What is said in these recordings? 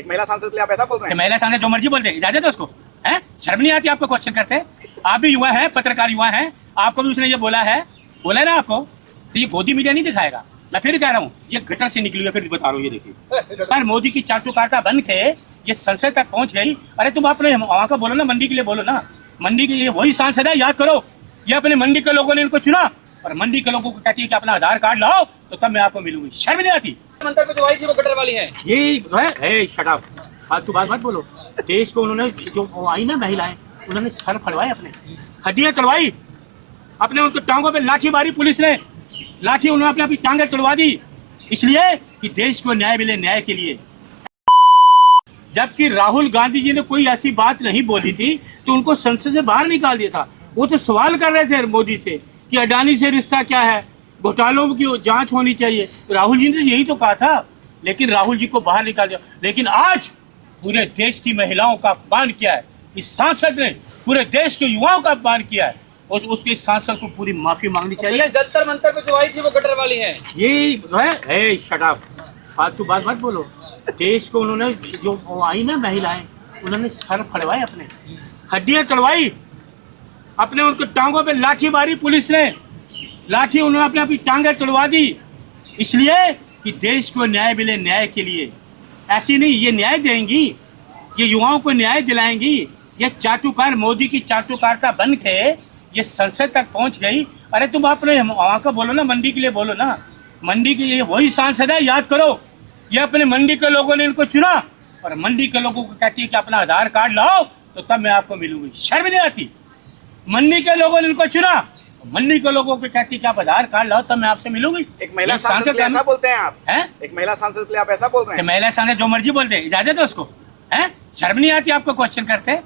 एक महिला सांसद के लिए आप ऐसा बोल रहे हैं? महिला सांसद जो मर्जी बोल दे, इजाजत है उसको? है शर्म नहीं आती आपको क्वेश्चन करते? आप भी युवा हैं, पत्रकार युवा हैं, आपको भी उसने ये बोला है ना आपको, तो ये गोदी मीडिया नहीं दिखाएगा। मैं फिर कह रहा हूँ, ये गटर से निकली है, फिर बता रहा हूँ, ये देखिए यार मोदी की चाटुकारिता बन के ये संसद तक पहुंच गई। अरे तुम अपने वहाँ का बोलो ना, मंडी के लिए बोलो ना। मंडी के लिए वही सांसद है, याद करो, ये अपने मंडी के लोगों ने इनको चुना और मंडी के लोगों को कहती है कि अपना आधार कार्ड लाओ तो तब मैं आपको मिलूंगी। शर्म नहीं आती? मंत्री पे जो आई थी वो गटर वाली है। ये शट अप, फालतू बात मत बोलो। देश को उन्होंने जो आई ना महिलाएं, उन्होंने सर फड़वाए, अपने हड्डियां तोड़वाई, अपने उनको टांगों पे लाठी मारी, पुलिस ने लाठी, उन्होंने अपनी टांगें तोड़वा दी, इसलिए कि देश को न्याय मिले, न्याय के लिए। जबकि राहुल गांधी जी ने कोई ऐसी बात नहीं बोली थी तो उनको संसद से बाहर निकाल दिया था। वो तो सवाल कर रहे थे मोदी से कि अडानी से रिश्ता क्या है, घोटालों की जांच होनी चाहिए। राहुल जी ने यही तो कहा था, लेकिन राहुल जी को बाहर निकाल दिया। लेकिन आज पूरे देश की महिलाओं का अपमान किया है इस सांसद ने, पूरे देश के युवाओं का अपमान किया है, और उसके सांसद को पूरी माफी मांगनी चाहिए। जंतर मंतर पे जो आई थी वो गटर वाली है। ये शट अप, फालतू बात मत बोलो। देश को उन्होंने जो आई ना महिलाएं, उन्होंने सर फड़वाए, अपने हड्डियां तोड़वाई, अपने उनको टांगों पे लाठी मारी, पुलिस ने लाठी, उन्होंने अपनी टांगें तोड़वा दी, इसलिए कि देश को न्याय मिले, न्याय के लिए। ऐसी नहीं, ये न्याय देंगी, ये युवाओं को न्याय दिलाएंगी। ये चाटुकार मोदी की चाटुकारिता बन के ये संसद तक पहुंच गई। अरे तुम अपने वहाँ का बोलो ना, मंडी के लिए बोलो ना। मंडी के लिए वही सांसद है, याद करो, ये अपने मंडी के लोगों ने इनको चुना और मंडी के लोगों को कहती है कि अपना आधार कार्ड लाओ तो तब मैं आपको मिलूंगी। शर्म नहीं आती? मंडी के लोगों ने इनको चुना, मंडी के लोगों को कहती है कि आप आधार कार्ड लाओ तब मैं आपसे मिलूंगी। एक महिला सांसद के लिए ऐसा बोलते हैं आप? हैं? एक महिला सांसद के लिए आप ऐसा बोल रहे हैं? महिला सांसद जो मर्जी बोल दे, इजाजत है उसको? है शर्म नहीं आती आपको क्वेश्चन करते?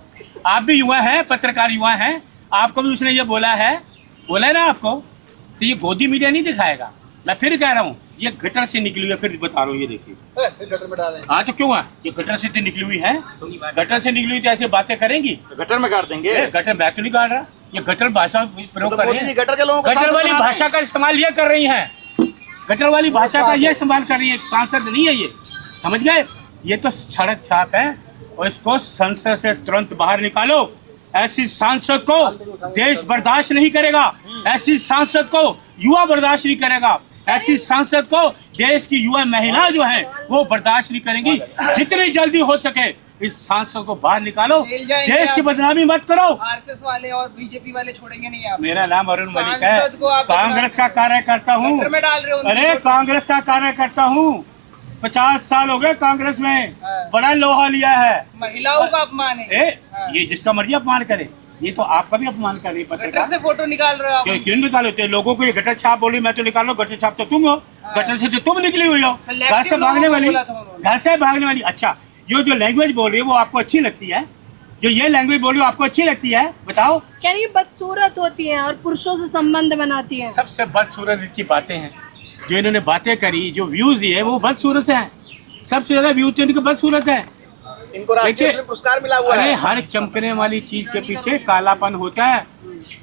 आप भी युवा हैं, पत्रकार युवा हैं, आपको भी उसने ये बोला है ना आपको, तो ये गोदी मीडिया नहीं दिखाएगा। मैं फिर कह रहा हूँ, ये गटर से निकली है, फिर बता रहा हूँ, ये देखिए। गटर में डालें। हाँ तो क्यों है, ये गटर से तो निकली हुई है, गटर से निकली हुई तो ऐसे बातें करेंगी? गटर में काट देंगे? गटर मैं तो नहीं काट रहा, ये गटर भाषा प्रयोग कर रही है, गटर के लोगों को गटर वाली भाषा का इस्तेमाल ये कर रही है, गटर वाली भाषा का ये इस्तेमाल कर रही है। सांसद नहीं है ये, समझ गए? ये तो सड़क छाप है और इसको संसद से तुरंत बाहर निकालो। ऐसी सांसद को देश बर्दाश्त नहीं करेगा, ऐसी सांसद को युवा बर्दाश्त नहीं करेगा, ऐसी सांसद को देश की युवा महिला जो है वो बर्दाश्त नहीं करेंगी। जितनी जल्दी हो सके इस सांसद को बाहर निकालो, देश की बदनामी मत करो। आरएसएस वाले और बीजेपी वाले छोड़ेंगे नहीं आप। मेरा नाम अरुण मलिक है, कांग्रेस का कार्यकर्ता हूँ। अरे कांग्रेस का कार्यकर्ता हूँ, 50 साल हो गए कांग्रेस में, बड़ा लोहा लिया है। महिलाओं का अपमान है। ये जिसका मर्जी अपमान करे, ये तो आपका भी अपमान कर रही है। गटर से फोटो निकाल रहे हो? क्यों निकालो? लोगों को ये गटर छाप बोली, मैं तो निकाल रहा हूँ, गटर छाप तो तुम हो, गटर से तो तुम निकली हुई हो, घर से भागने वाली, घर से भागने वाली। अच्छा, जो लैंग्वेज बोल रही है वो आपको अच्छी लगती है? जो ये लैंग्वेज बोल रही है आपको अच्छी लगती है? बताओ। कह रही बदसूरत होती है और पुरुषों से संबंध बनाती है। सबसे बदसूरत की बातें हैं जो इन्होंने बातें करी, जो व्यूज दिए वो बदसूरत है, सबसे ज्यादा व्यूज तो इनके बदसूरत है। इनको राष्ट्रीय फिल्म पुरस्कार मिला हुआ है। अरे हर चमकने वाली चीज के पीछे कालापन होता है,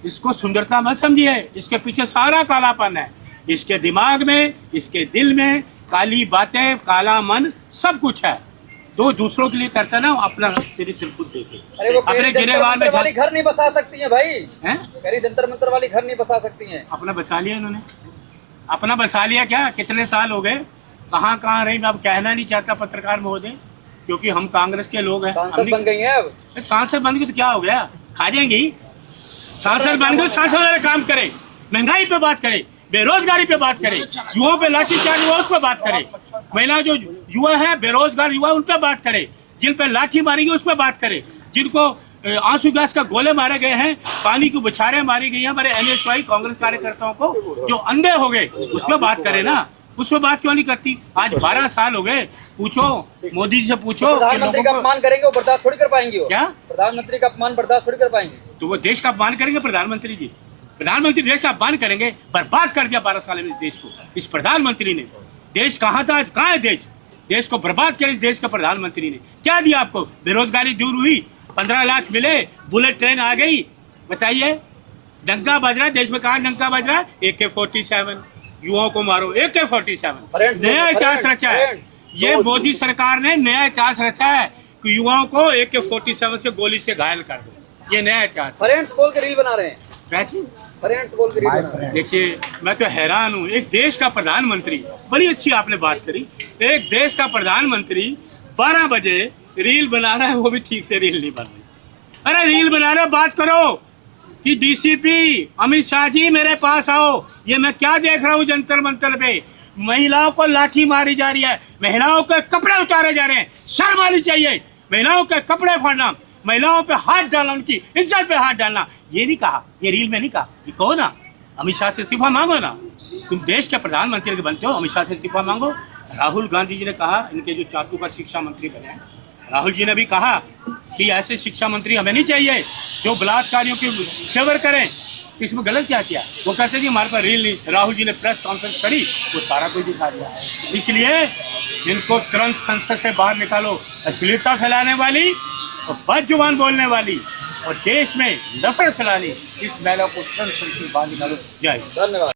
इसको सुंदरता मत समझिए, इसके पीछे सारा कालापन है। इसके दिमाग में, इसके दिल में काली बातें, काला मन सब कुछ है। दो दूसरों के लिए करता ना, अपना चरित्र खुद देखे। अरे वो अपने गिरेबान में घर नहीं बसा सकती है भाई, हैं? कह रही जंतर मंतर वाली घर नहीं बसा सकती हैं। अपना बसा लिया इन्होंने, अपना बसा लिया। क्या कितने साल हो गए, कहाँ कहाँ रही, मैं अब कहना नहीं चाहता पत्रकार महोदय, क्योंकि हम कांग्रेस के लोग हैं। सांसद बन गई हैं अब। सांसद बन गई तो क्या हो गया, खा जाएंगी? सांसद बन गए, सांसद वाले काम करे, महंगाई पे बात करे, बेरोजगारी पे बात करे, युवाओं पे लाठीचार्ज हुआ उस पर बात करे, महिला जो युवा है बेरोजगार युवा उन पर बात करे, जिन पे लाठी मारेंगे उस पर बात करे, जिनको आंसू गैस का गोले मारे गए हैं, पानी की बौछारें मारी गई हैं हमारे NSY कांग्रेस कार्यकर्ताओं को, जो अंधे हो गए, उस पर बात करे ना। उस पर बात क्यों नहीं करती? आज 12 साल हो गए, पूछो मोदी जी से पूछो। प्रधानमंत्री का अपमान करेंगे वो बर्दाश्त थोड़ी कर पाएंगे। क्या प्रधानमंत्री का अपमान बर्दाश्त थोड़ी कर पाएंगे? तो वो देश का अपमान करेंगे प्रधानमंत्री जी? प्रधानमंत्री देश का अपमान करेंगे? बर्बाद कर दिया 12 साल में इस देश को, इस प्रधानमंत्री ने। देश कहाँ था, आज कहाँ है देश? देश को बर्बाद किया इस देश का प्रधानमंत्री ने। क्या दिया आपको? बेरोजगारी दूर हुई, 15 लाख मिले, बुलेट ट्रेन आ गई। बताइए, डंका बज रहा है देश में, कहाँ डंका बज रहा है? AK-47, युवाओं को मारो, AK-47 नया इतिहास रचा है। ये मोदी सरकार ने नया इतिहास रचा है कि युवाओं को AK-47 से गोली से घायल कर दो। ये नया इतिहास है। फ्रेंड्स बोल के रील बना रहे हैं, प्राची, फ्रेंड्स बोल के रील बना रहे हैं। देखिए मैं तो हैरान हूँ, एक देश का प्रधानमंत्री, बड़ी अच्छी आपने बात करी, एक देश का प्रधानमंत्री 12 बजे रील बना रहा है, वो भी ठीक से रील नहीं बन रही। अरे रील बना रहे हो, बात करो कि डीसीपी अमित शाह जी मेरे पास आओ। ये मैं क्या देख रहा हूँ जंतर मंतर पे, महिलाओं को लाठी मारी जा रही है, महिलाओं के कपड़े उतारे जा रहे हैं। शर्म आनी चाहिए। महिलाओं के कपड़े फाड़ना, महिलाओं पे हाथ डालना, उनकी इज्जत पे हाथ डालना, ये नहीं कहा, ये रील में नहीं कहा। ये कहो ना, अमित शाह से इस्तीफा मांगो ना, तुम देश के प्रधानमंत्री के बनते हो, अमित शाह से इस्तीफा मांगो। राहुल गांधी जी ने कहा, इनके जो चाकू पर शिक्षा मंत्री बने हैं, राहुल जी ने भी कहा कि ऐसे शिक्षा मंत्री हमें नहीं चाहिए जो बलात्कारियों की फेवर करें। इसमें गलत क्या किया? वो कहते जी हमारे पास रील नहीं। राहुल जी ने प्रेस कॉन्फ्रेंस करी, वो सारा कुछ दिखा दिया। इसलिए इनको तुरंत संसद से बाहर निकालो। अश्लीलता फैलाने वाली और बदजुबान बोलने वाली और देश में नफरत फैलानी, इस महिला को तुरंत संसद से बाहर निकालो। जय हिंद। धन्यवाद।